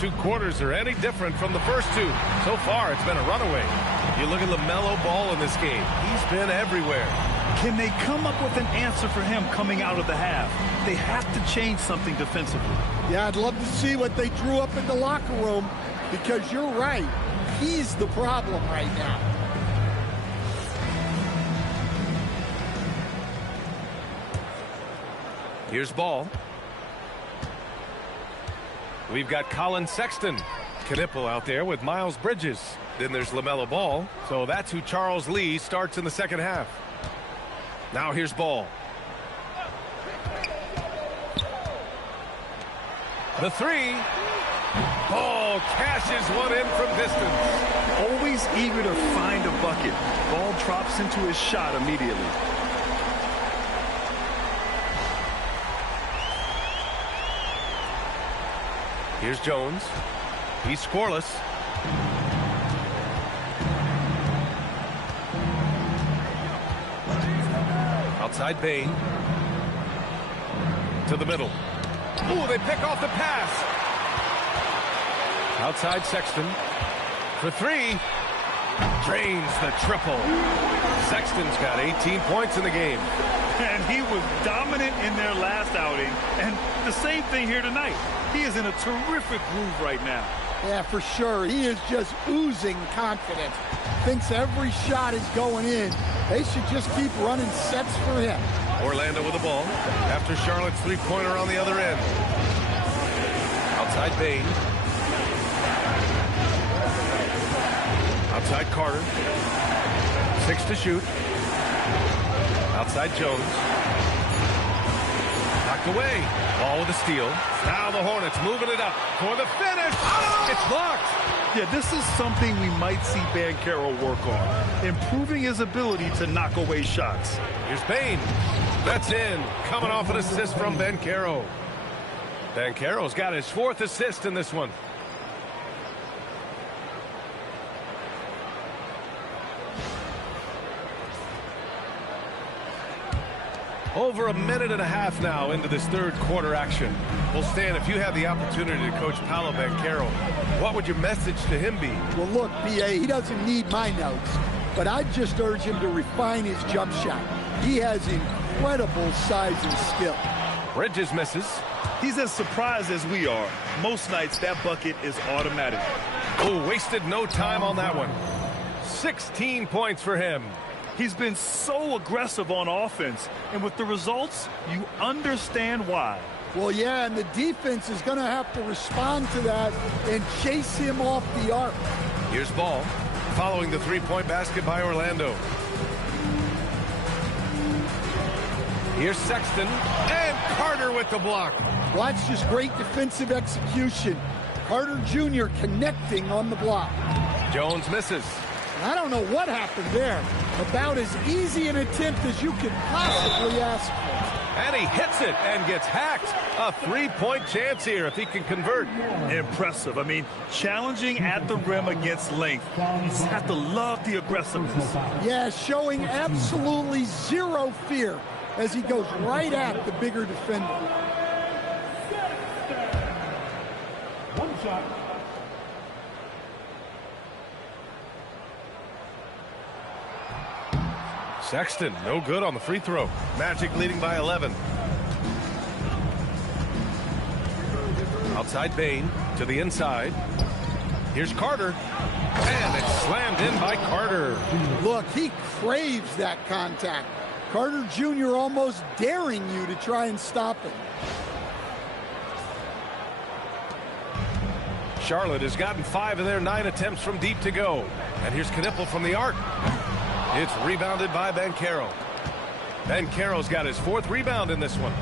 two quarters are any different from the first two. So far, it's been a runaway. You look at LaMelo Ball in this game. He's been everywhere. Can they come up with an answer for him coming out of the half? They have to change something defensively. Yeah, I'd love to see what they drew up in the locker room, because you're right. He's the problem right now. Here's Ball. We've got Colin Sexton. Knipple out there with Miles Bridges. Then there's LaMelo Ball. So that's who Charles Lee starts in the second half. Now here's Ball. The three. Ball cashes one in from distance. Always eager to find a bucket. Ball drops into his shot immediately. Here's Jones. He's scoreless. Outside Bain. To the middle. Ooh, they pick off the pass. Outside Sexton. For three. Drains the triple. Sexton's got 18 points in the game. And he was dominant in their last outing. And the same thing here tonight. He is in a terrific groove right now. Yeah, for sure. He is just oozing confidence. Thinks every shot is going in. They should just keep running sets for him. Orlando with the ball after Charlotte's three-pointer on the other end. Outside Bain. Outside Carter. 6 to shoot. Outside Jones. Knocked away. Ball with a steal. Now the Hornets moving it up for the finish. Oh, it's blocked. Yeah, this is something we might see Banchero work on. Improving his ability to knock away shots. Here's Bain. That's in. Coming off an assist from Banchero. Banchero's got his 4th assist in this one. Over a minute and a half now into this third quarter action. Well, Stan, if you have the opportunity to coach Paolo Banchero, what would your message to him be? Well, look, B.A., he doesn't need my notes, but I'd just urge him to refine his jump shot. He has incredible size and skill. Bridges misses. He's as surprised as we are. Most nights, that bucket is automatic. Oh, wasted no time on that one. 16 points for him. He's been so aggressive on offense, and with the results, you understand why. Well, yeah, and the defense is going to have to respond to that and chase him off the arc. Here's Ball, following the three-point basket by Orlando. Here's Sexton, and Carter with the block. Watch just great defensive execution. Carter Jr. connecting on the block. Jones misses. I don't know what happened there. About as easy an attempt as you could possibly ask for. And he hits it and gets hacked. A three-point chance here if he can convert. Impressive. I mean, challenging at the rim against length. You just have to love the aggressiveness. Yeah, showing absolutely zero fear as he goes right at the bigger defender. One shot. Sexton, no good on the free throw. Magic leading by 11. Outside Bain to the inside. Here's Carter. And it's slammed in by Carter. Look, he craves that contact. Carter Jr. almost daring you to try and stop it. Charlotte has gotten 5 of their 9 attempts from deep to go. And here's Knipple from the arc. It's rebounded by Banchero. Banchero's got his 4th rebound in this one.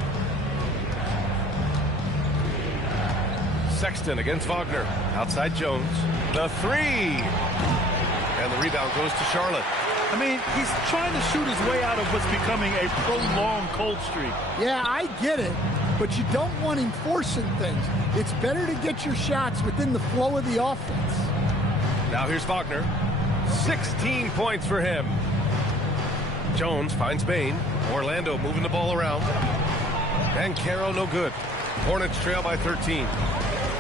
Sexton against Wagner. Outside Jones. The 3. And the rebound goes to Charlotte. I mean, he's trying to shoot his way out of what's becoming a prolonged cold streak. Yeah, I get it, but you don't want him forcing things. It's better to get your shots within the flow of the offense. Now here's Wagner. 16 points for him. Jones finds Bain. Orlando moving the ball around. Banchero no good. Hornets trail by 13.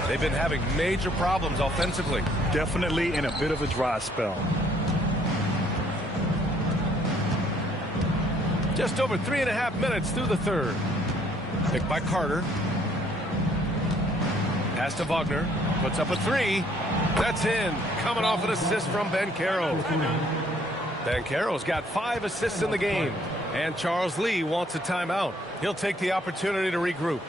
They've been having major problems offensively. Definitely in a bit of a dry spell. Just over 3.5 minutes through the third. Picked by Carter. Pass to Wagner. Puts up a three. That's in. Coming off an assist from Banchero. Banchero's got 5 assists in the game. And Charles Lee wants a timeout. He'll take the opportunity to regroup.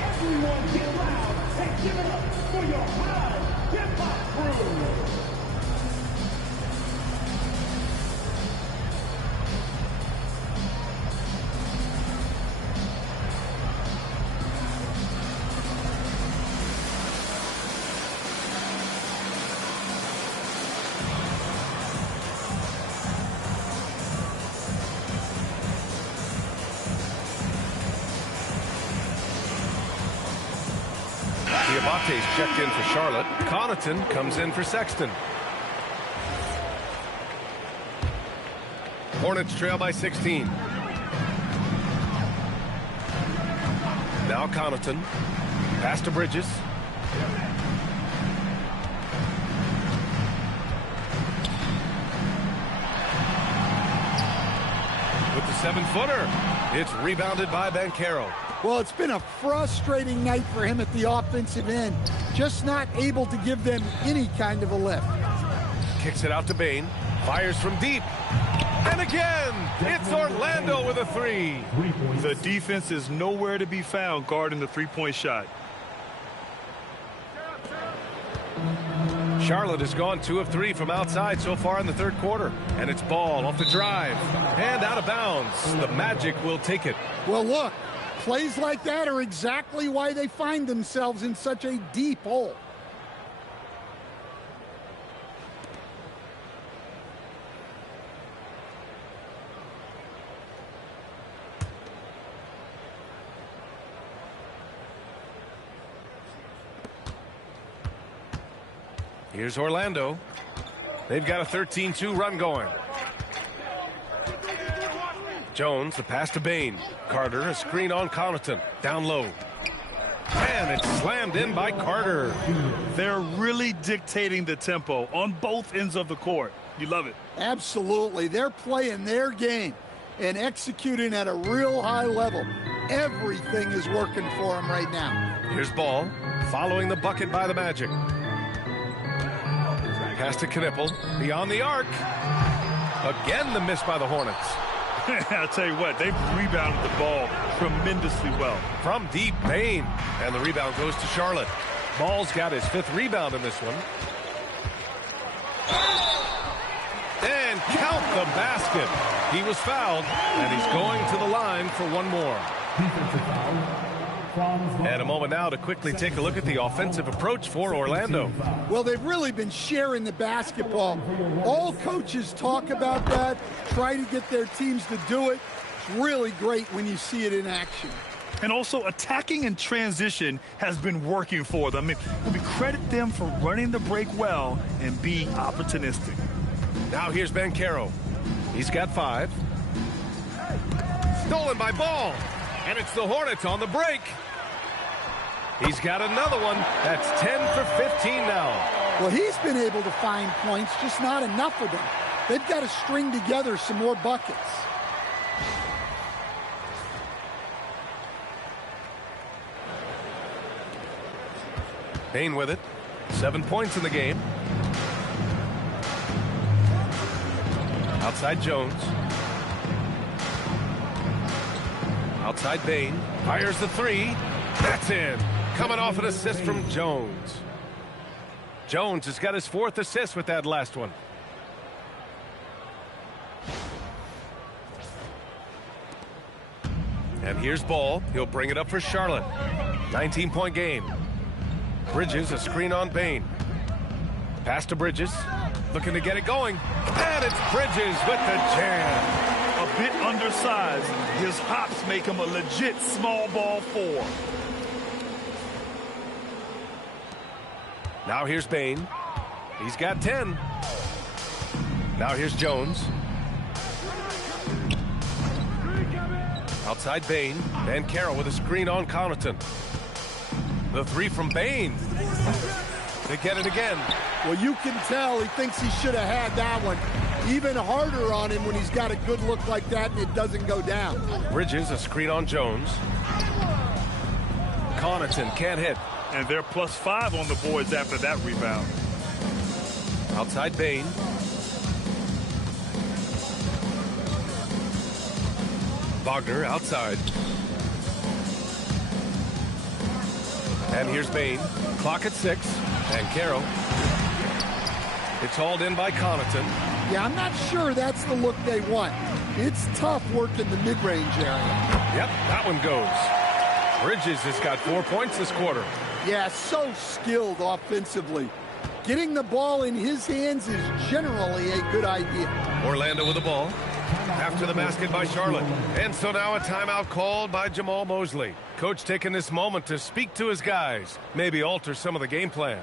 Everyone get loud and give it up for your high hip-hop crew. Diabate's checked in for Charlotte. Connaughton comes in for Sexton. Hornets trail by 16. Now Connaughton. Pass to Bridges. With the 7-footer. It's rebounded by Banchero. Well, it's been a frustrating night for him at the offensive end. Just not able to give them any kind of a lift. Kicks it out to Bane. Fires from deep. And again, it's Orlando with a three. The defense is nowhere to be found guarding the three-point shot. Charlotte has gone 2 of 3 from outside so far in the third quarter. And it's ball off the drive. And out of bounds. The Magic will take it. Well, look, plays like that are exactly why they find themselves in such a deep hole. Here's Orlando. They've got a 13-2 run going. Jones, the pass to Bane. Carter, a screen on Connaughton. Down low. And it's slammed in by Carter. They're really dictating the tempo on both ends of the court. You love it. Absolutely. They're playing their game and executing at a real high level. Everything is working for them right now. Here's Ball, following the bucket by the Magic. Pass to Knipple, beyond the arc. Again, the miss by the Hornets. I'll tell you what, they've rebounded the ball tremendously well. From deep, Bane. And the rebound goes to Charlotte. Ball's got his 5th rebound in this one. And count the basket. He was fouled, and he's going to the line for one more. And a moment now to quickly take a look at the offensive approach for Orlando. Well, they've really been sharing the basketball. All coaches talk about that, try to get their teams to do it. It's really great when you see it in action. And also, attacking in transition has been working for them. I mean, we credit them for running the break well and being opportunistic. Now here's Banchero. He's got 5. Stolen by Ball. And it's the Hornets on the break. He's got another one. That's 10 for 15 now. Well, he's been able to find points, just not enough of them. They've got to string together some more buckets. Bane with it. 7 points in the game. Outside Jones. Outside Bane. Fires the 3. That's in. Coming off an assist from Jones. Jones has got his 4th assist with that last one. And here's Ball. He'll bring it up for Charlotte. 19-point game. Bridges, a screen on Bane. Pass to Bridges. Looking to get it going. And it's Bridges with the jam. A bit undersized. His hops make him a legit small ball 4. Now here's Bane. He's got 10. Now here's Jones. Outside Bain. And Carroll with a screen on Connaughton. The three from Bain. They get it again. Well, you can tell he thinks he should have had that one. Even harder on him when he's got a good look like that and it doesn't go down. Bridges, a screen on Jones. Connaughton can't hit. And they're +5 on the boards after that rebound. Outside Bain. Wagner outside. And here's Bain. Clock at 6. And Carroll. It's hauled in by Connaughton. Yeah, I'm not sure that's the look they want. It's tough working the mid-range area. Yep, that one goes. Bridges has got 4 points this quarter. Yeah, so skilled offensively. Getting the ball in his hands is generally a good idea. Orlando with the ball. After the basket by Charlotte. And so now a timeout called by Jamal Mosley. Coach taking this moment to speak to his guys. Maybe alter some of the game plan.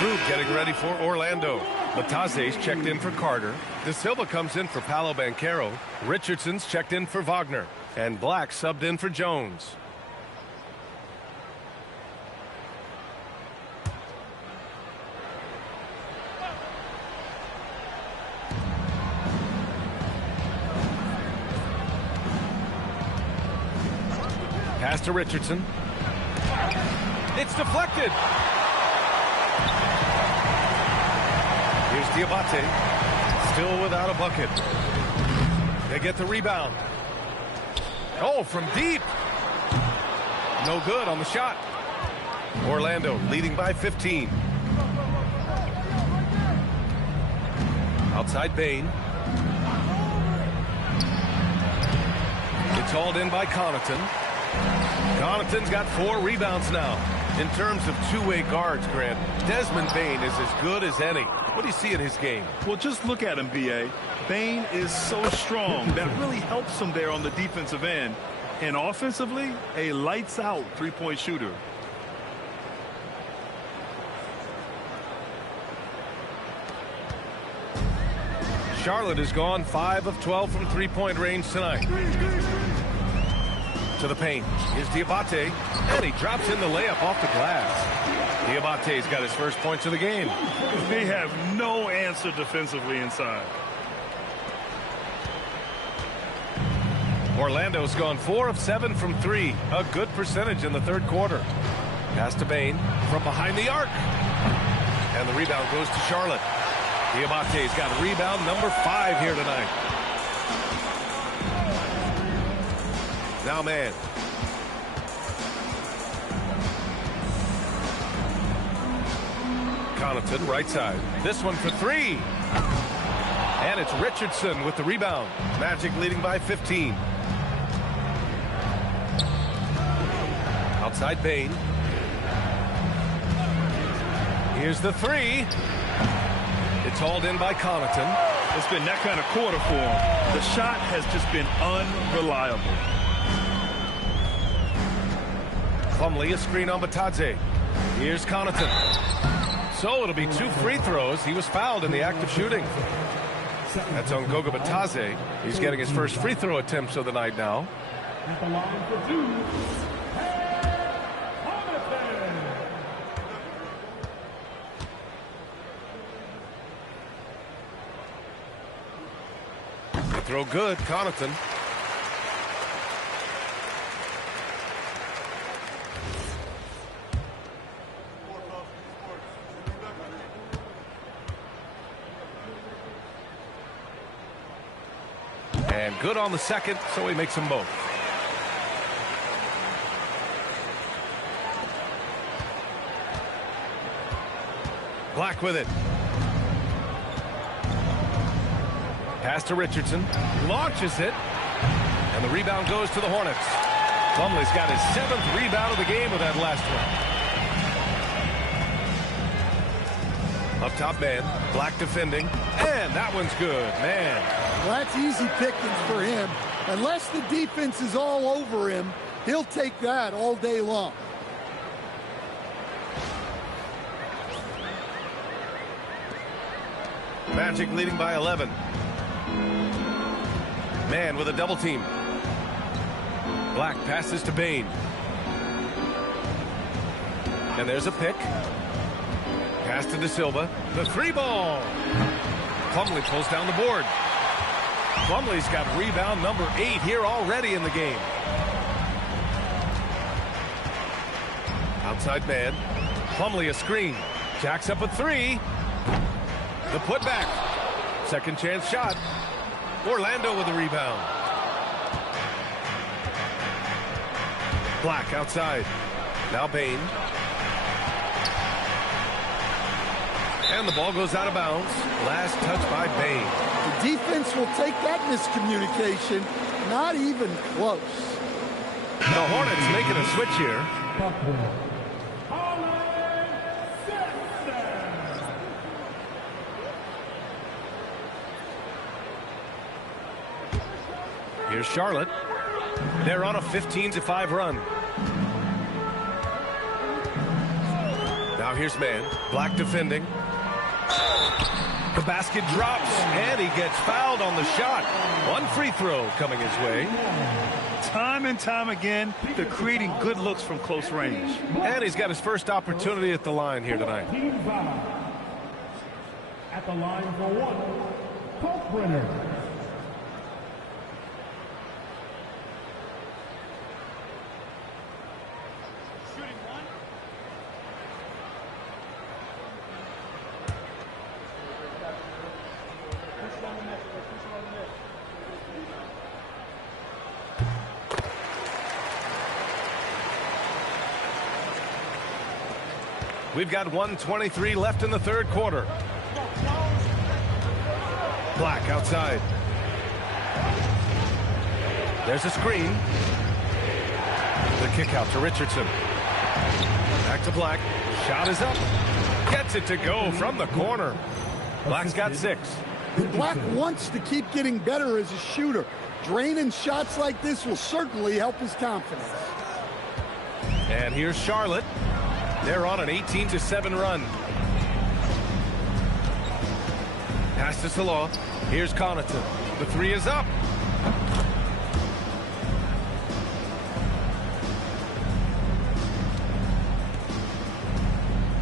Group getting ready for Orlando. Bataze's checked in for Carter. De Silva comes in for Paolo Banchero. Richardson's checked in for Wagner. And Black subbed in for Jones. Pass to Richardson. It's deflected. Here's Diabate, still without a bucket. They get the rebound. Oh, from deep. No good on the shot. Orlando leading by 15. Outside Bain. It's hauled in by Connaughton. Connaughton's got 4 rebounds now. In terms of two-way guards, Grant, Desmond Bain is as good as any. What do you see in his game? Well, just look at him, B.A. Bain is so strong. That really helps him there on the defensive end. And offensively, a lights-out three-point shooter. Charlotte has gone 5 of 12 from three-point range tonight. To the paint. Here's Diabate, and he drops in the layup off the glass. Diabate's got his first points of the game. They have no answer defensively inside. Orlando's gone 4 of 7 from 3. A good percentage in the third quarter. Pass to Bain from behind the arc. And the rebound goes to Charlotte. Diabate's got rebound number 5 here tonight. Now man. Connaughton right side. This one for 3. And it's Richardson with the rebound. Magic leading by 15. Outside Bain. Here's the 3. It's hauled in by Connaughton. It's been that kind of quarter for him. The shot has just been unreliable. Plumlee, a screen on Bataze. Here's Connaughton. So it'll be 2 free throws. He was fouled in the act of shooting. That's on Goga Bataze. He's getting his first free throw attempts of the night now. At the line for 2, The throw good, Connaughton. And good on the second, so he makes them both. Black with it. Pass to Richardson. Launches it. And the rebound goes to the Hornets. Plumlee's got his 7th rebound of the game with that last one. Up top man. Black defending. And that one's good. Man. Well, that's easy pickings for him. Unless the defense is all over him, he'll take that all day long. Magic leading by 11. Man with a double team. Black passes to Bane. And there's a pick. Pass to De Silva. The 3-ball. Plumlee pulls down the board. Plumlee's got rebound number 8 here already in the game. Outside man. Plumlee a screen. Jacks up a 3. The putback. Second chance shot. Orlando with the rebound. Black outside. Now Bane. And the ball goes out of bounds. Last touch by Bane. The defense will take that miscommunication. Not even close. The Hornets making a switch here. Here's Charlotte. They're on a 15-5 run. Now here's man. Black defending. The basket drops, and he gets fouled on the shot. One free throw coming his way. Time and time again, they're creating good looks from close range. And he's got his first opportunity at the line here tonight. At the line for one, Kalkbrenner. We've got 1:23 left in the third quarter. Black outside. There's a screen. The kick out to Richardson. Back to Black. Shot is up. Gets it to go from the corner. Black's got 6. Black wants to keep getting better as a shooter. Draining shots like this will certainly help his confidence. And here's Charlotte. They're on an 18-7 run. Pass to Salah. Here's Connaughton. The 3 is up.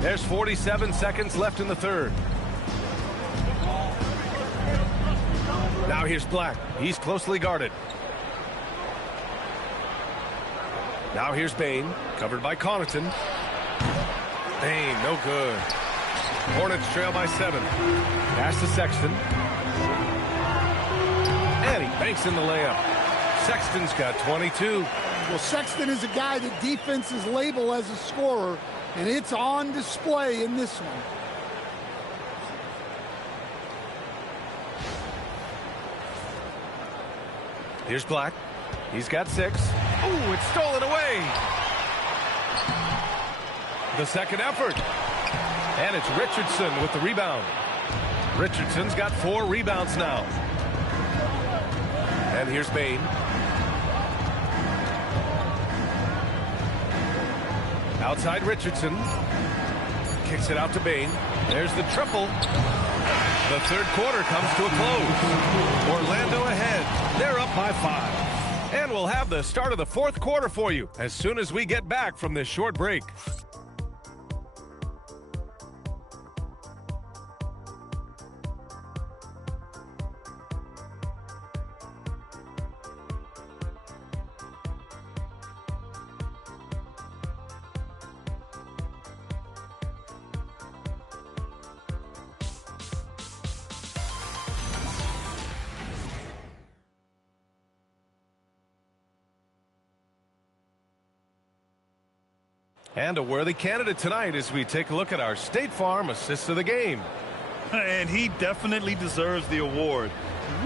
There's 47 seconds left in the third. Now here's Black. He's closely guarded. Now here's Bane, covered by Connaughton. Bane, no good. Hornets trail by 7. Pass to Sexton. And he banks in the layup. Sexton's got 22. Well, Sexton is a guy that defenses label as a scorer, and it's on display in this one. Here's Black. He's got 6. Ooh, it's stolen away. The second effort. And it's Richardson with the rebound. Richardson's got 4 rebounds now. And here's Bane. Outside Richardson. Kicks it out to Bane. There's the triple. The third quarter comes to a close. Orlando ahead. They're up by 5. And we'll have the start of the fourth quarter for you as soon as we get back from this short break. And a worthy candidate tonight as we take a look at our State Farm Assist of the Game. And he definitely deserves the award.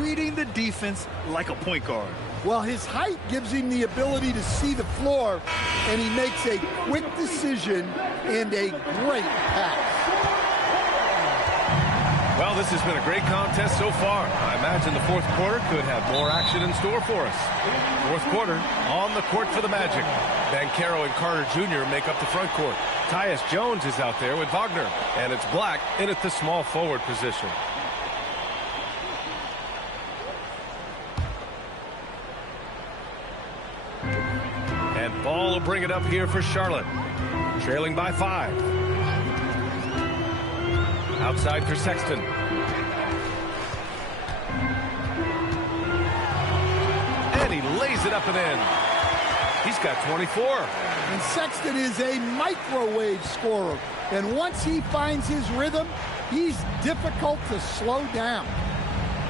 Reading the defense like a point guard. Well, his height gives him the ability to see the floor, and he makes a quick decision and a great pass. Well, this has been a great contest so far. I imagine the fourth quarter could have more action in store for us. Fourth quarter on the court for the Magic. Banchero and Carter Jr. make up the front court. Tyus Jones is out there with Wagner, and it's Black in at the small forward position. And Ball will bring it up here for Charlotte, trailing by 5. Outside for Sexton. And he lays it up and in. He's got 24. And Sexton is a microwave scorer. And once he finds his rhythm, he's difficult to slow down.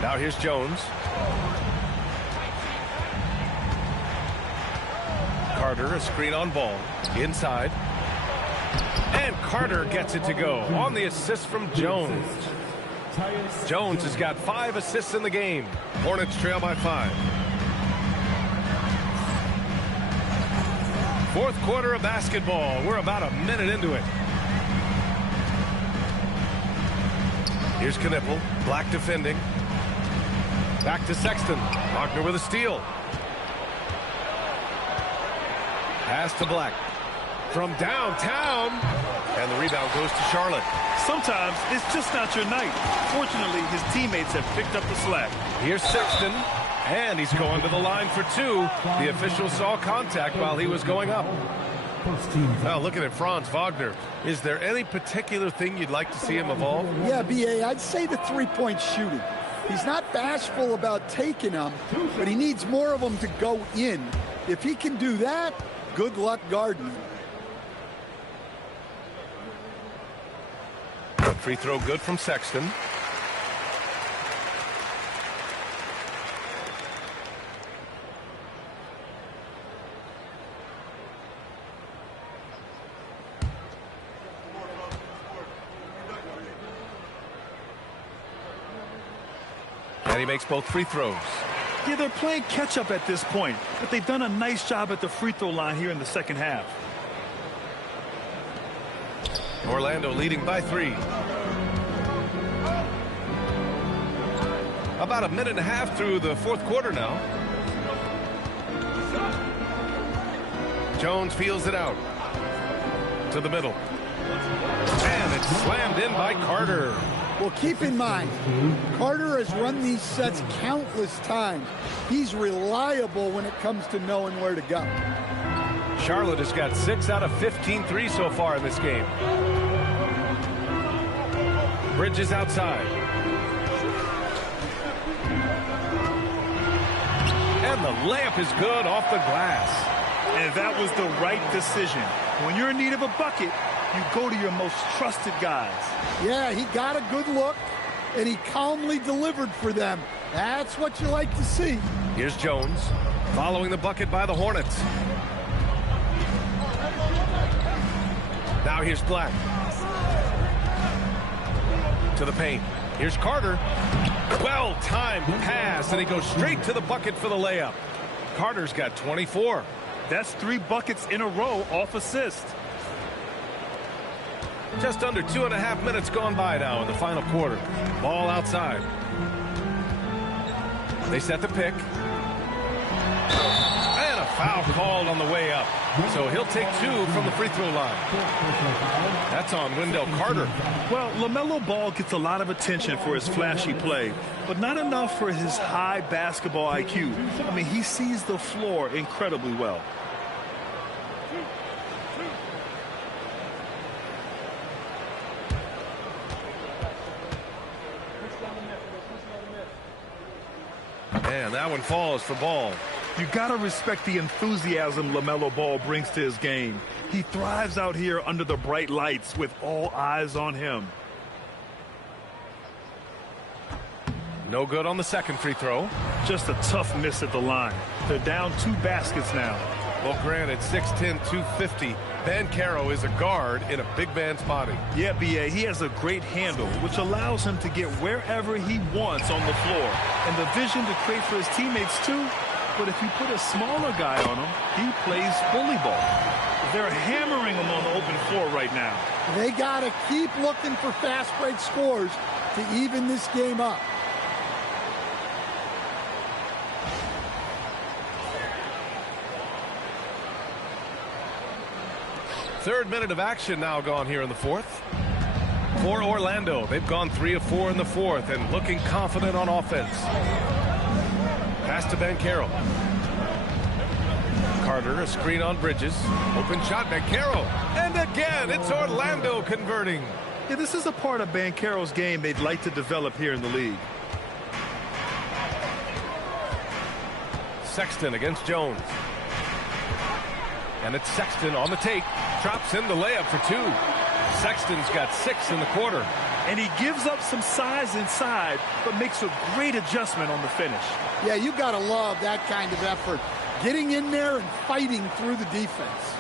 Now here's Jones. Carter, a screen on Ball. Inside. And Carter gets it to go on the assist from Jones. Jones has got 5 assists in the game. Hornets trail by 5. Fourth quarter of basketball. We're about a minute into it. Here's Knipple. Black defending. Back to Sexton. Wagner with a steal. Pass to Black. From downtown. And the rebound goes to Charlotte. Sometimes it's just not your night. Fortunately, his teammates have picked up the slack. Here's Sexton. And he's going to the line for 2. The official saw contact while he was going up. Now looking at Franz Wagner, is there any particular thing you'd like to see him evolve? Yeah, B.A., I'd say the three-point shooting. He's not bashful about taking them, but he needs more of them to go in. If he can do that, good luck guarding him. Free throw good from Sexton. And he makes both free throws. Yeah, they're playing catch-up at this point, but they've done a nice job at the free throw line here in the second half. Orlando leading by 3. About a minute and a half through the fourth quarter now. Jones feels it out to the middle. And it's slammed in by Carter. Well, keep in mind, Carter has run these sets countless times. He's reliable when it comes to knowing where to go. Charlotte has got 6 out of 15 threes so far in this game. Bridges outside. And the layup is good off the glass. And that was the right decision. When you're in need of a bucket, you go to your most trusted guys. Yeah, he got a good look, and he calmly delivered for them. That's what you like to see. Here's Jones, following the bucket by the Hornets. Now here's Black. To the paint. Here's Carter. Well-timed pass, and he goes straight to the bucket for the layup. Carter's got 24. That's 3 buckets in a row off assist. Just under 2.5 minutes gone by now in the final quarter. Ball outside. They set the pick. And a foul called on the way up. So he'll take 2 from the free throw line. That's on Wendell Carter. Well, LaMelo Ball gets a lot of attention for his flashy play, but not enough for his high basketball IQ. I mean, he sees the floor incredibly well. And that one falls for Ball. You got to respect the enthusiasm LaMelo Ball brings to his game. He thrives out here under the bright lights with all eyes on him. No good on the second free throw. Just a tough miss at the line. They're down 2 baskets now. Well, granted, 6'10", 250. Banchero is a guard in a big man's body. Yeah, B.A., he has a great handle, which allows him to get wherever he wants on the floor. And the vision to create for his teammates, too. But if you put a smaller guy on him, he plays bully ball. They're hammering him on the open floor right now. They got to keep looking for fast break scores to even this game up. Third minute of action now gone here in the fourth. For Orlando, they've gone 3 of 4 in the fourth and looking confident on offense. Pass to Banchero. Carter, a screen on Bridges. Open shot, Banchero. And again, it's Orlando converting. Yeah, this is a part of Banchero's game they'd like to develop here in the league. Sexton against Jones. And it's Sexton on the take. Drops in the layup for 2. Sexton's got 6 in the quarter. And he gives up some size inside, but makes a great adjustment on the finish. Yeah, you got to love that kind of effort. Getting in there and fighting through the defense.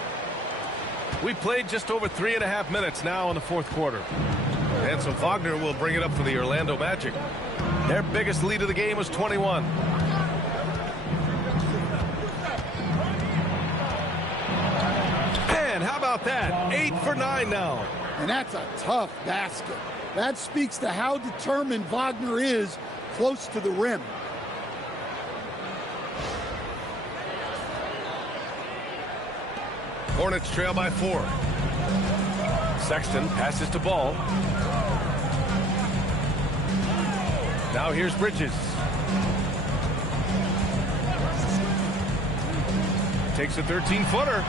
We played just over 3.5 minutes now in the fourth quarter. And so Wagner will bring it up for the Orlando Magic. Their biggest lead of the game was 21. And how about that? 8 for 9 now. And that's a tough basket. That speaks to how determined Wagner is close to the rim. Hornets trail by 4. Sexton passes to Ball. Now here's Bridges. Takes a 13-footer.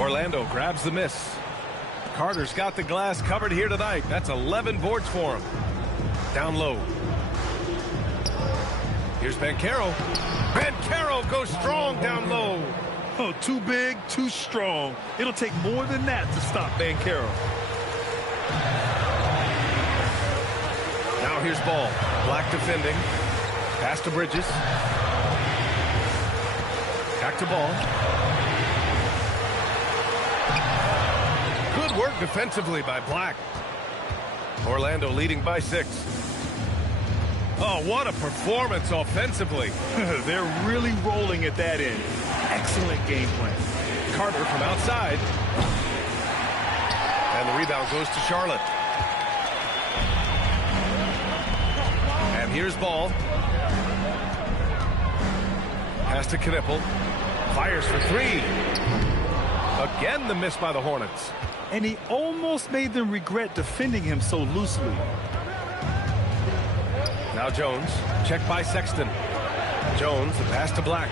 Orlando grabs the miss. Carter's got the glass covered here tonight. That's 11 boards for him. Down low. Here's Banchero. Banchero goes strong down low. Oh, too big, too strong. It'll take more than that to stop Banchero. Now here's Ball. Black defending. Pass to Bridges. Back to Ball. Good work defensively by Black. Orlando leading by 6. Oh, what a performance offensively. They're really rolling at that end. Excellent game plan. Carter from outside. And the rebound goes to Charlotte. And here's Ball. Pass to Knipple. Fires for 3. Again, the miss by the Hornets. And he almost made them regret defending him so loosely. Now Jones, checked by Sexton. Jones, the pass to Black.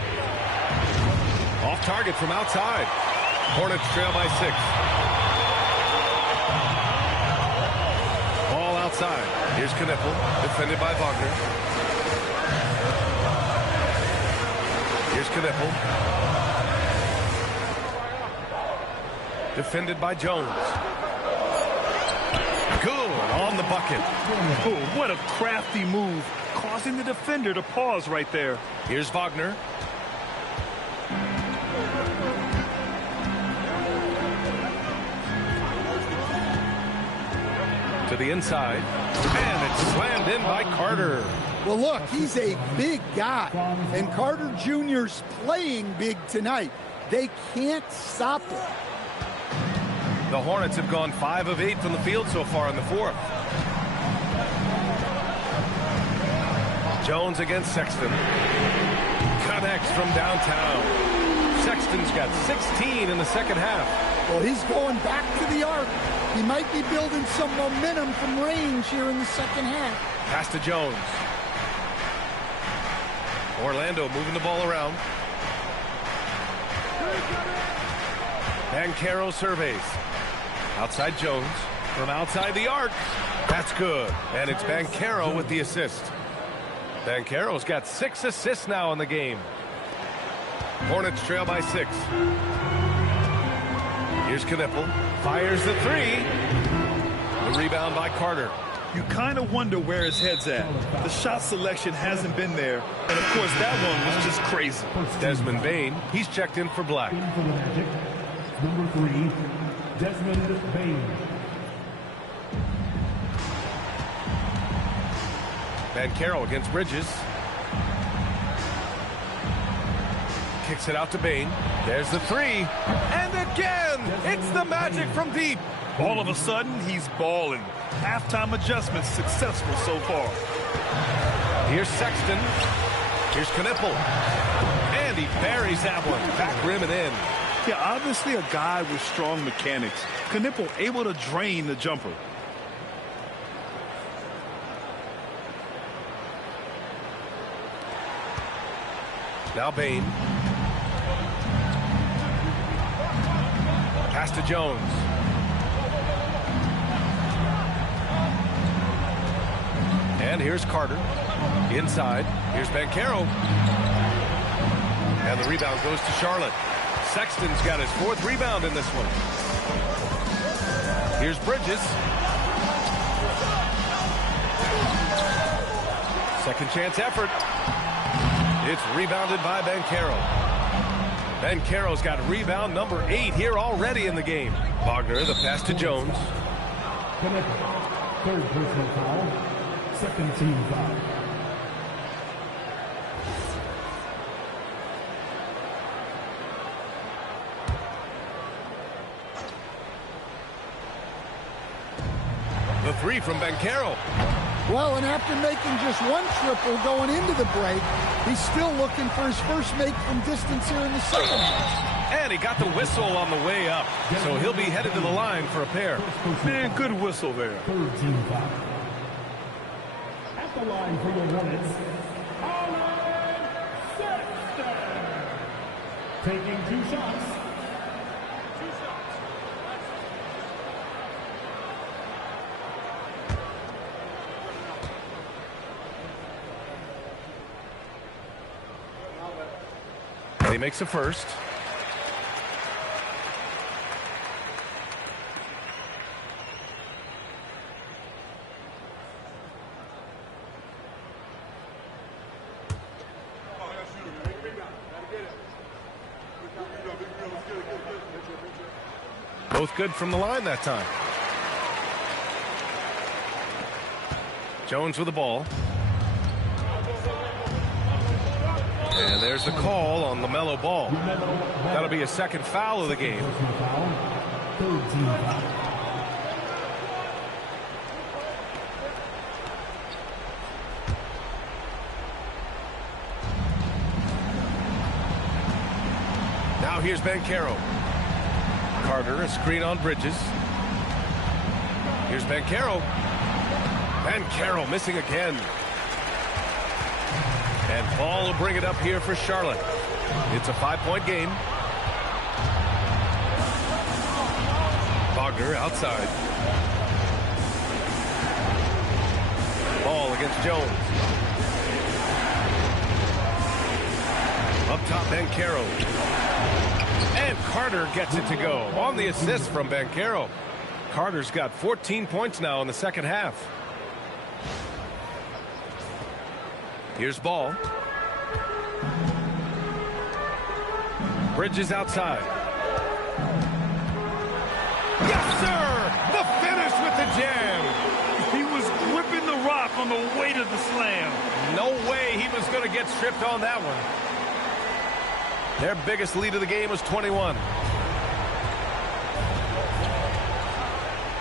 Off target from outside. Hornets trail by 6. Ball outside. Here's Knipple, defended by Wagner. Here's Knipple. Defended by Jones. Good on the bucket. Oh, what a crafty move, causing the defender to pause right there. Here's Wagner. To the inside. And it's slammed in by Carter. Well, look, he's a big guy. And Carter Jr.'s playing big tonight. They can't stop it. The Hornets have gone 5 of 8 from the field so far in the fourth. Jones against Sexton. Connects from downtown. Sexton's got 16 in the second half. Well, he's going back to the arc. He might be building some momentum from range here in the second half. Pass to Jones. Orlando moving the ball around. Banchero surveys. Outside Jones. From outside the arc. That's good. And it's Banchero with the assist. Banchero's got 6 assists now in the game. Hornets trail by 6. Here's Knipple. Fires the 3. The rebound by Carter. You kind of wonder where his head's at. The shot selection hasn't been there. And, of course, that one was just crazy. Desmond Bane, he's checked in for black. In for the Magic, number 3, Desmond Bane. Banchero against Bridges. Kicks it out to Bane. There's the three. And again, it's the Magic from deep. All of a sudden, he's balling. Halftime adjustments successful so far. Here's Sexton. Here's Knipple. And he buries that one. Back rim and in. Yeah, obviously a guy with strong mechanics. Knipple able to drain the jumper. Now Bane. Pass to Jones. And here's Carter. Inside. Here's Banchero. And the rebound goes to Charlotte. Sexton's got his 4th rebound in this one. Here's Bridges. Second chance effort. It's rebounded by Banchero. Banchero's got rebound number 8 here already in the game. Wagner, the pass to Jones. Third personal foul. Second team foul. The three from Banchero. Well, and after making just one triple going into the break, he's still looking for his first make from distance here in the second half. And he got the whistle on the way up, so he'll be headed to the line for a pair. Man, good whistle there. Third team foul. At the line for the Hornets, Sexton. Taking 2 shots. He makes a first. Both good from the line that time. Jones with the ball. And there's the call on LaMelo Ball. That'll be a second foul of the game. Third team foul. Now here's Banchero. Carter, a screen on Bridges. Here's Banchero. Banchero missing again. And Ball will bring it up here for Charlotte. It's a 5-point game. Wagner outside. Ball against Jones. Up top, Banchero. And Carter gets it to go on the assist from Banchero. Carter's got 14 points now in the second half. Here's Ball. Bridges outside. Yes, sir! The finish with the jam. He was gripping the rock on the weight of the slam. No way he was going to get stripped on that one. Their biggest lead of the game was 21.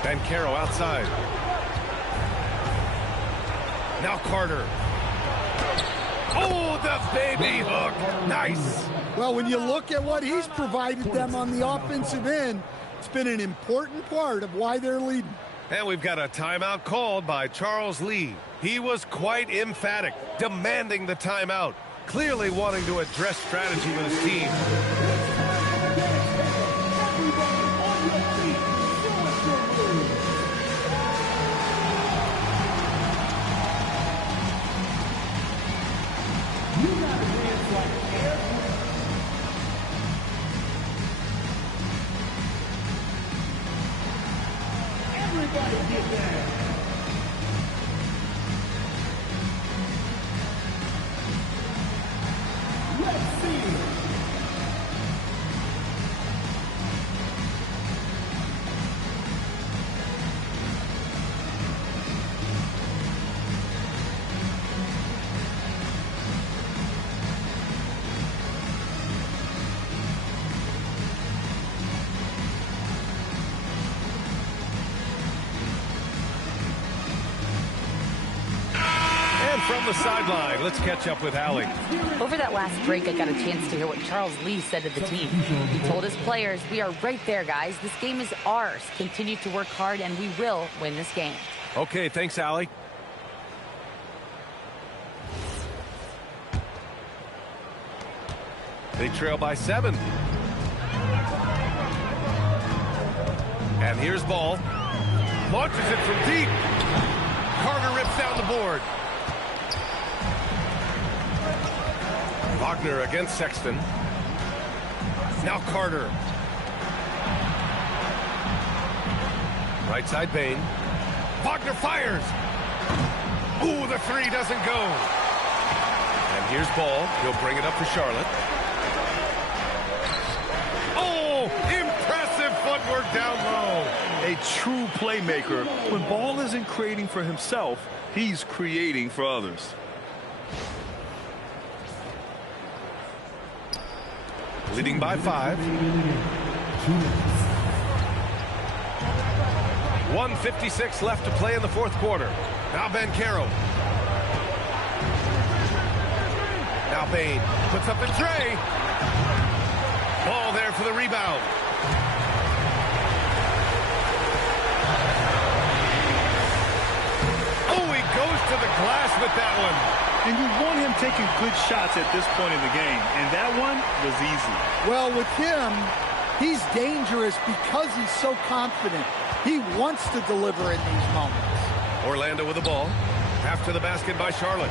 Banchero outside. Now Carter. Oh, the baby hook. Nice. Well, when you look at what he's provided them on the offensive end, it's been an important part of why they're leading. And we've got a timeout called by Charles Lee. He was quite emphatic, demanding the timeout, clearly wanting to address strategy with his team. from the sideline. Let's catch up with Allie. Over that last break, I got a chance to hear what Charles Lee said to the team. He told his players, "We are right there, guys. This game is ours. Continue to work hard, and we will win this game." Okay, thanks, Allie. They trail by 7. And here's ball. Launches it from deep. Carter rips down the board. Wagner against Sexton. Now Carter. Right side Bain. Wagner fires. Ooh, the 3 doesn't go. And here's ball. He'll bring it up for Charlotte. Oh, impressive footwork down low. A true playmaker. When Ball isn't creating for himself, he's creating for others. Leading by 5. 1:56 left to play in the fourth quarter. Now Banchero. Now Bain puts up a tray. Ball there for the rebound. Oh, he goes to the glass with that one. And you want him taking good shots at this point in the game, and that one was easy. Well, with him, he's dangerous because he's so confident. He wants to deliver in these moments. Orlando with the ball. After the basket by Charlotte.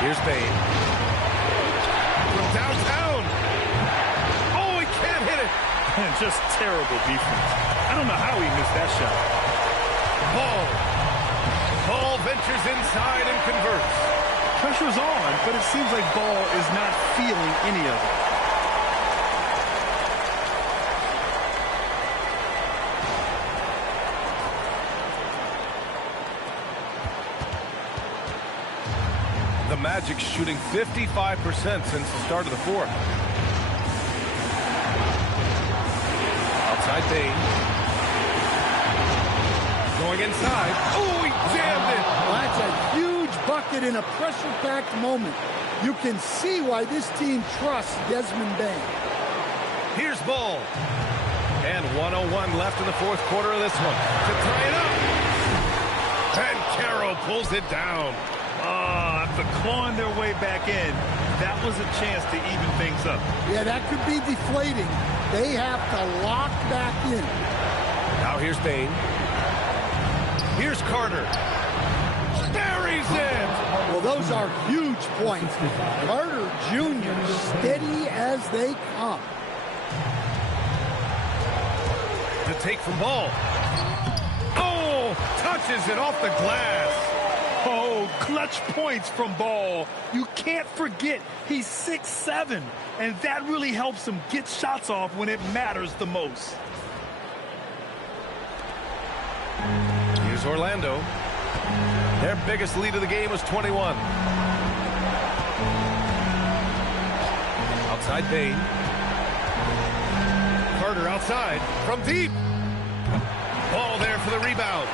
Here's Bain. From downtown. Oh, he can't hit it. Just terrible defense. I don't know how he missed that shot. Ball ventures inside and converts. Pressure's on, but it seems like Ball is not feeling any of it. The Magic shooting 55% since the start of the fourth. Outside Bain. Going inside. Oh, he jammed it. Well, that's a huge bucket in a pressure-packed moment. You can see why this team trusts Desmond Bain. Here's Ball. And 1:01 left in the fourth quarter of this one. To tie it up. And Carroll pulls it down. After clawing their way back in, that was a chance to even things up. Yeah, that could be deflating. They have to lock back in. Now here's Bain. Here's Carter. Buries it. Well, those are huge points. Carter Jr. steady as they come. To take from Ball. Oh, touches it off the glass. Oh, clutch points from Ball. You can't forget he's 6'7", and that really helps him get shots off when it matters the most. Here's Orlando. Their biggest lead of the game was 21. Outside Bain. Carter outside from deep. Ball there for the rebound.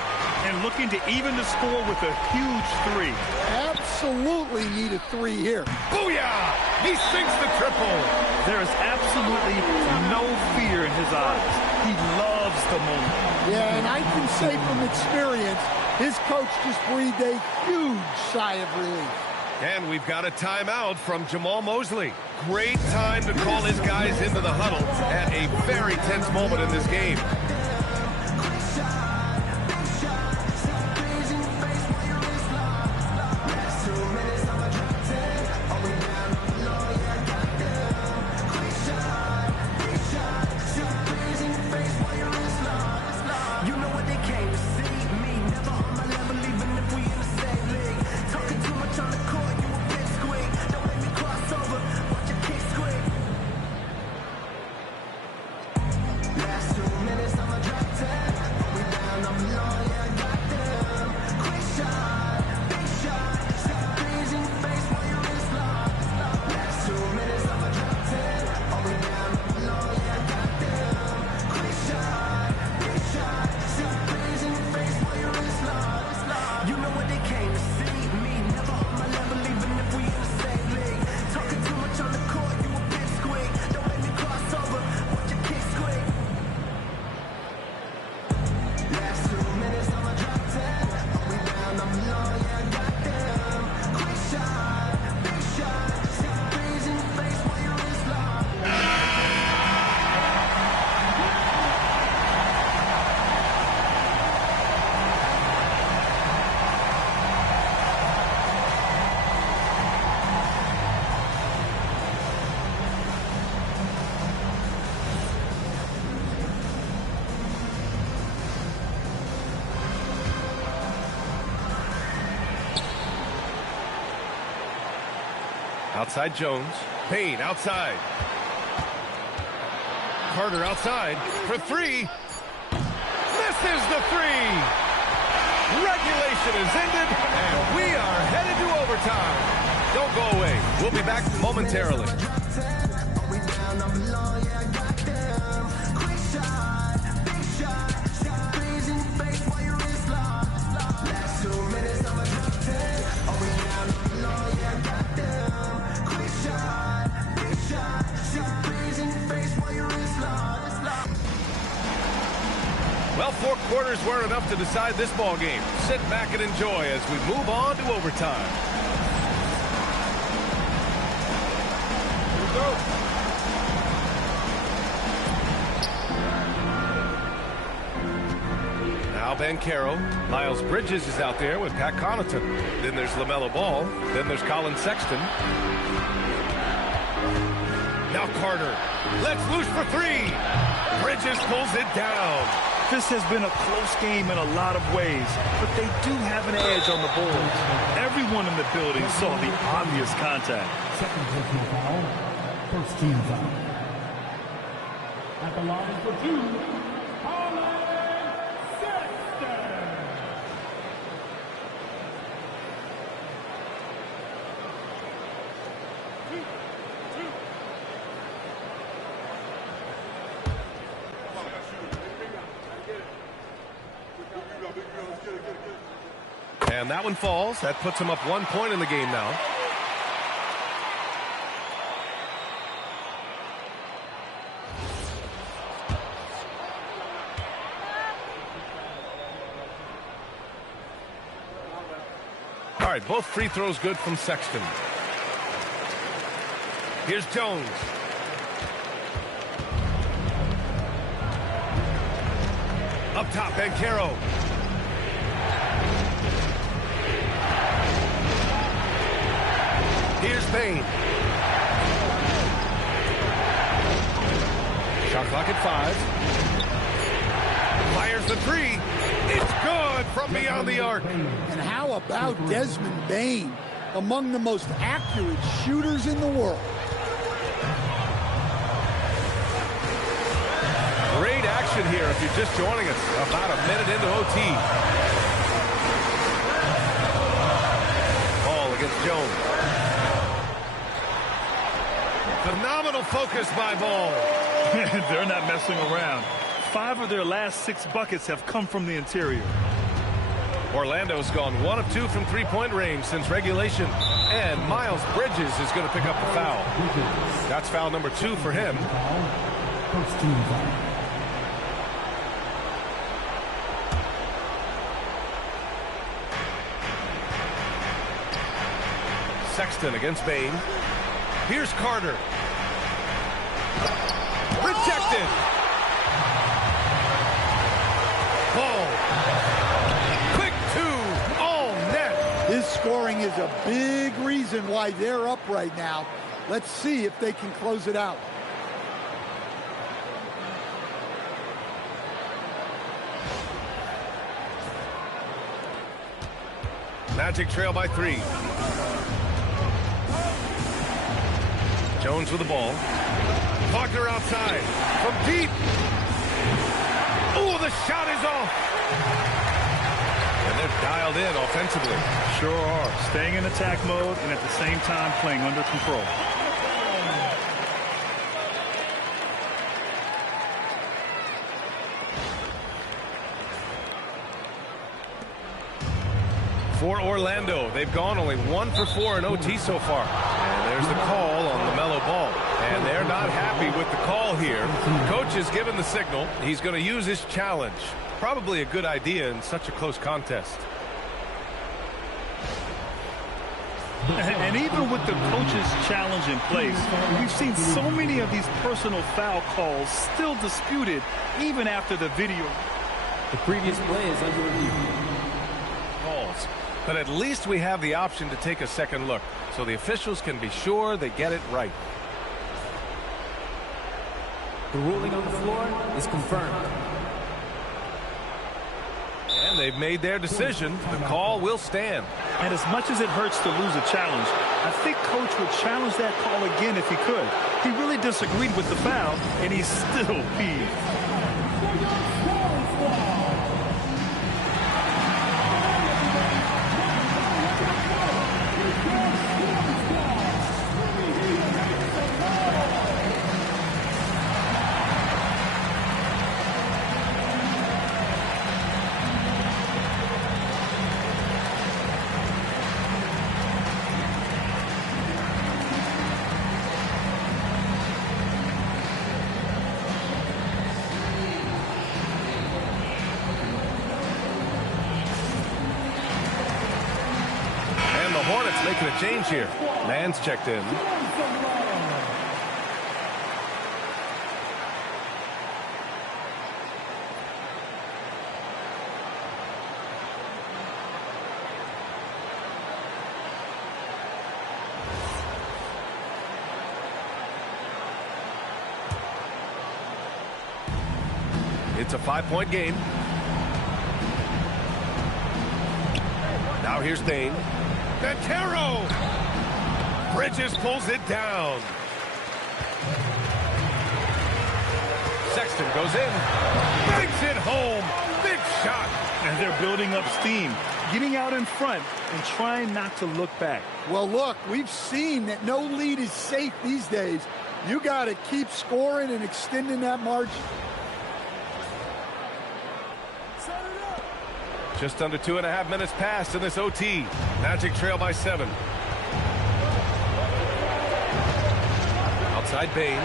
And looking to even the score with a huge 3. Absolutely need a 3 here. Booyah! He sinks the triple. There is absolutely no fear in his eyes. He loves the moment. Yeah, and I can say from experience, his coach just breathed a huge sigh of relief. And we've got a timeout from Jamal Mosley. Great time to call his guys into the huddle at a very tense moment in this game. Outside Jones. Payne outside. Carter outside for three. Misses the three. Regulation is ended, and we are headed to overtime. Don't go away. We'll be back momentarily. Well, 4 quarters weren't enough to decide this ball game. Sit back and enjoy as we move on to overtime. Here we go. Now Banchero. Miles Bridges is out there with Pat Connaughton. Then there's LaMelo Ball. Then there's Colin Sexton. Now Carter. Let's loose for three. Bridges pulls it down. This has been a close game in a lot of ways, but they do have an edge on the boards. Everyone in the building saw the obvious contact. Second personal foul. First team foul. At the line for 2, Colin Sexton. And that one falls. That puts him up 1 point in the game now. All right, both free throws good from Sexton. Here's Jones. Up top, Banchero. Here's Payne. Shot clock at 5. Fires the three. It's good from beyond the arc. And how about Desmond Bane, among the most accurate shooters in the world? Great action here if you're just joining us. About a minute into OT. Ball against Jones. Phenomenal focus by Ball. They're not messing around. 5 of their last 6 buckets have come from the interior. Orlando's gone 1 of 2 from three-point range since regulation. And Miles Bridges is going to pick up the foul. That's foul number 2 for him. First team foul. Sexton against Bane. Here's Carter. Rejected. Ball. Quick 2. All net. His scoring is a big reason why they're up right now. Let's see if they can close it out. Magic trail by 3. Jones with the ball. Faulkner outside. From deep. Oh, the shot is off. And they're dialed in offensively. Sure are. Staying in attack mode and at the same time playing under control. For Orlando, they've gone only 1 for 4 in OT so far. And there's the call on LaMelo Ball. And they're not happy with the call here. Coach has given the signal. He's going to use his challenge. Probably a good idea in such a close contest. And even with the coach's challenge in place, we've seen so many of these personal foul calls still disputed even after the video. The previous play is under review. Calls. But at least we have the option to take a second look, so the officials can be sure they get it right. The ruling on the floor is confirmed. And they've made their decision. The call will stand. And as much as it hurts to lose a challenge, I think Coach would challenge that call again if he could. He really disagreed with the foul, and he's still peeved. Hornets making a change here. Man's checked in. It's a 5-point game. Now here's Dane. Banchero! Bridges pulls it down. Sexton goes in. Banks it home. Big shot. And they're building up steam, getting out in front and trying not to look back. Well, look, we've seen that no lead is safe these days. You got to keep scoring and extending that margin. Just under 2.5 minutes passed in this OT. Magic trail by 7. Outside Bane.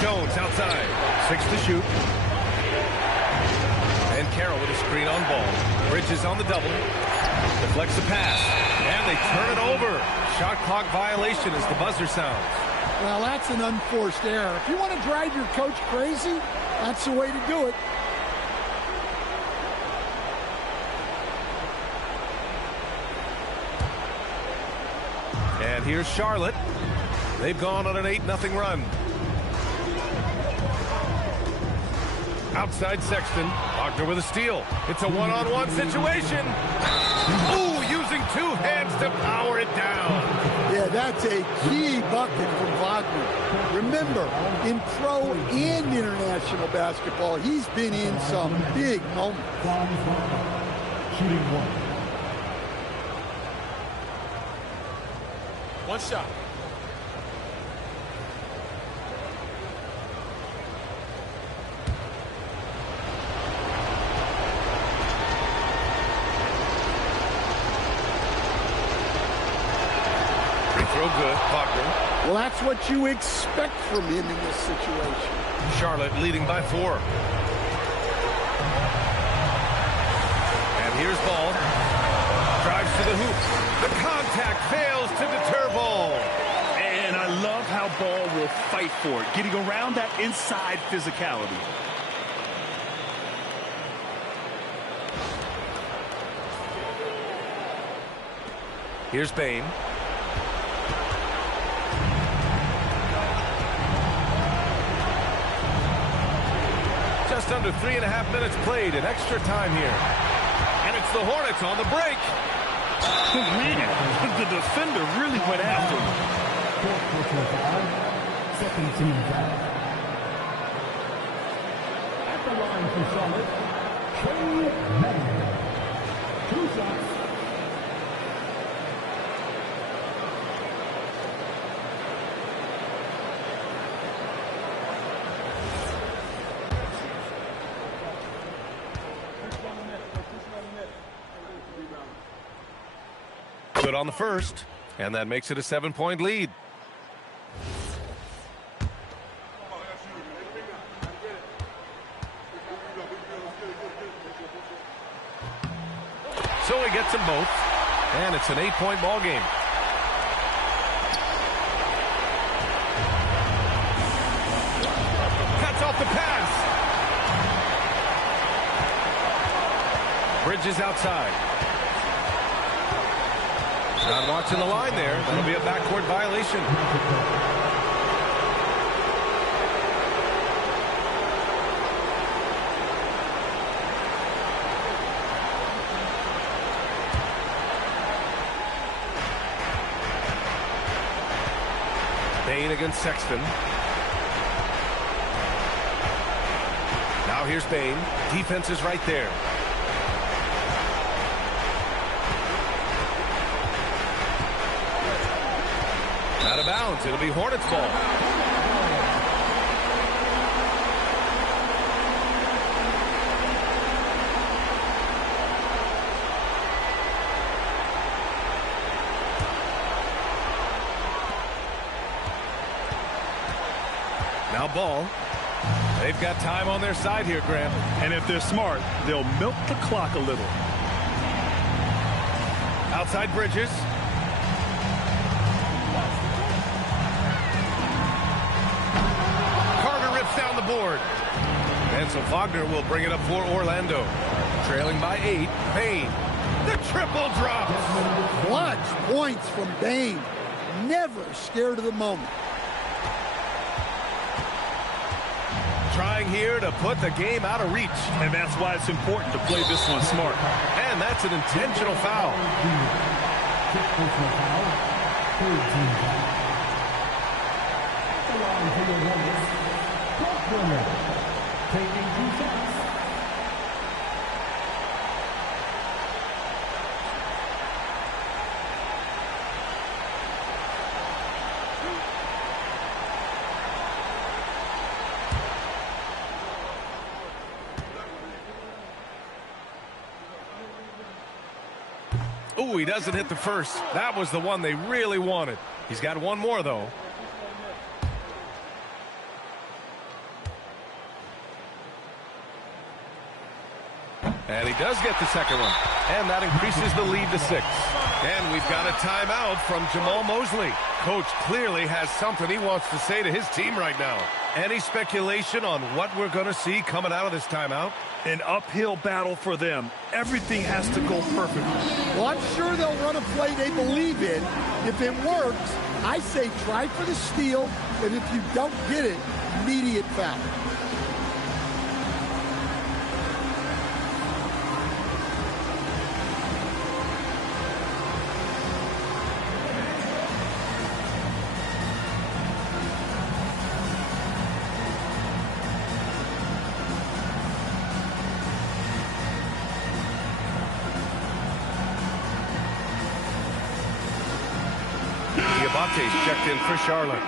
Jones outside. 6 to shoot. And Carroll with a screen on ball. Bridges on the double. Deflects the pass. And they turn it over. Shot clock violation as the buzzer sounds. Well, that's an unforced error. If you want to drive your coach crazy, that's the way to do it. And here's Charlotte. They've gone on an 8-0 run. Outside Sexton. Wagner with a steal. It's a one-on-one situation. Ooh, using 2 hands to power it down. Yeah, that's a key bucket from Wagner. Remember, in pro and international basketball, he's been in some big moments. Shooting 1. One shot. Throw good, Wagner. Well, that's what you expect from him in this situation. Charlotte leading by 4. And here's Ball. Drives to the hoop. The contact fails to deter Ball. And I love how Ball will fight for it, getting around that inside physicality. Here's Bane. Just under 3.5 minutes played in extra time here. And it's the Hornets on the break. Man, the defender really went after him. Second team foul. At the line for Charlotte, Trey Manning. 2 shots. Good on the first, and that makes it a 7-point lead. So he gets them both, and it's an 8-point ball game. Cuts off the pass. Bridges outside. Not watching the line there. That'll be a backcourt violation. Bain against Sexton. Now here's Bain. Defense is right there. Out of bounds. It'll be Hornets ball. Now ball. They've got time on their side here, Graham. And if they're smart, they'll milk the clock a little. Outside Bridges. Carter rips down the board. And so Wagner will bring it up for Orlando. Trailing by 8. Bain. The triple drops. Clutch points from Bain. Never scared of the moment. Trying here to put the game out of reach. And that's why it's important to play this one smart. And that's an intentional foul. Taking 2 shots. Ooh, he doesn't hit the first. That was the one they really wanted. He's got one more, though. And he does get the second one. And that increases the lead to 6. And we've got a timeout from Jamal Mosley. Coach clearly has something he wants to say to his team right now. Any speculation on what we're going to see coming out of this timeout? An uphill battle for them. Everything has to go perfectly. Well, I'm sure they'll run a play they believe in. If it works, I say try for the steal, and if you don't get it, immediate foul. Diabate's checked in for Charlotte.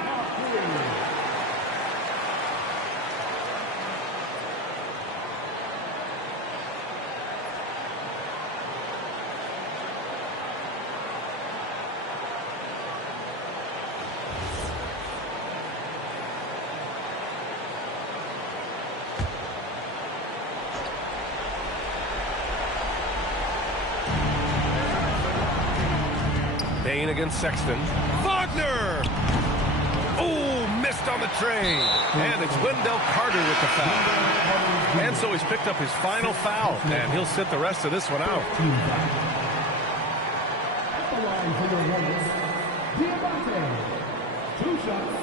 Bain against Sexton. Wagner! Oh, missed on the trade. And it's Wendell Carter with the foul. And so he's picked up his final foul, and he'll sit the rest of this one out. At the line for the Hornets, Diabate. 2 shots.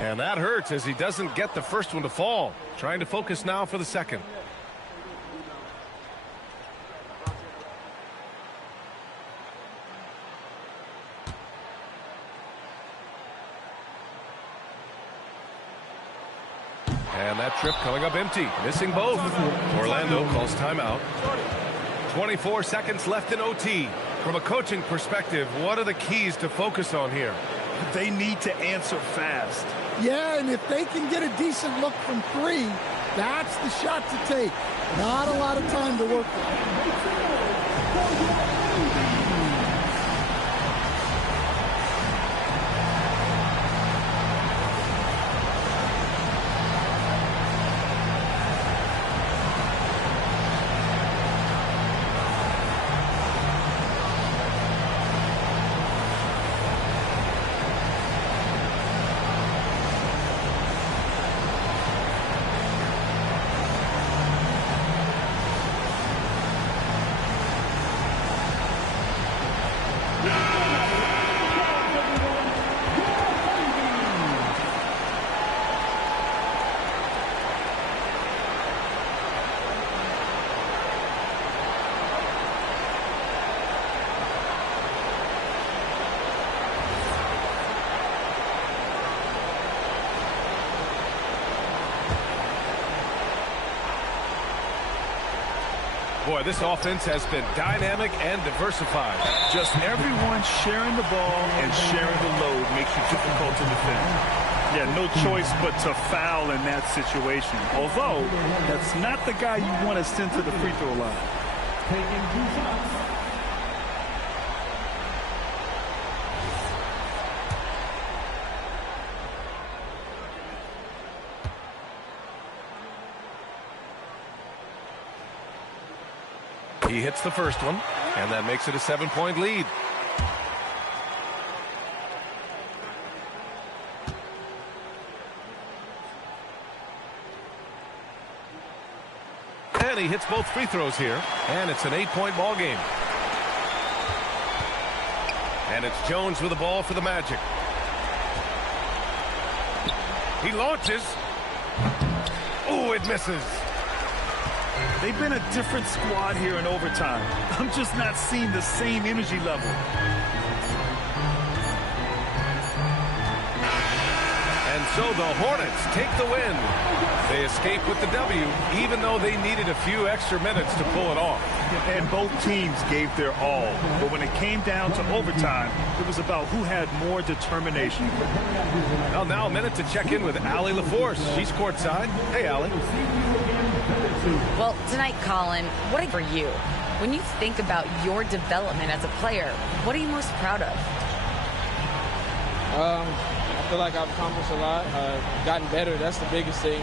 And that hurts as he doesn't get the first one to fall. Trying to focus now for the second. And that trip coming up empty. Missing both. Orlando calls timeout. 24 seconds left in OT. From a coaching perspective, what are the keys to focus on here? They need to answer fast. Yeah, and if they can get a decent look from 3, that's the shot to take. Not a lot of time to work with. Boy, this offense has been dynamic and diversified. Just everyone sharing the ball and sharing the load makes you difficult to defend. Yeah, no choice but to foul in that situation. Although, that's not the guy you want to send to the free throw line. Taking 2 shots. He hits the first one, and that makes it a 7-point lead. And he hits both free throws here, and it's an 8-point ball game. And it's Jones with the ball for the Magic. He launches. Oh, it misses. They've been a different squad here in overtime. I'm just not seeing the same energy level. And so the Hornets take the win. They escape with the W, even though they needed a few extra minutes to pull it off. And both teams gave their all. But when it came down to overtime, it was about who had more determination. Well, now a minute to check in with Allie LaForce. She's courtside. Hey, Allie. Well, tonight, Colin, what for you? When you think about your development as a player, what are you most proud of? I feel like I've accomplished a lot, gotten better. That's the biggest thing.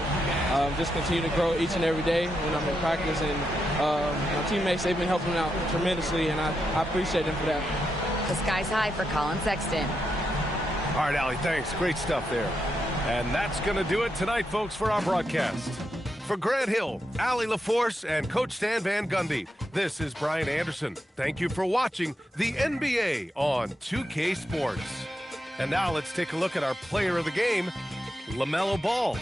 Just continue to grow each and every day when I'm in practice. And my teammates, they've been helping me out tremendously, and I appreciate them for that. The sky's high for Colin Sexton. All right, Allie, thanks. Great stuff there. And that's going to do it tonight, folks, for our broadcast. For Grant Hill, Allie LaForce, and Coach Stan Van Gundy, this is Brian Anderson. Thank you for watching the NBA on 2K Sports. And now let's take a look at our player of the game, LaMelo Ball.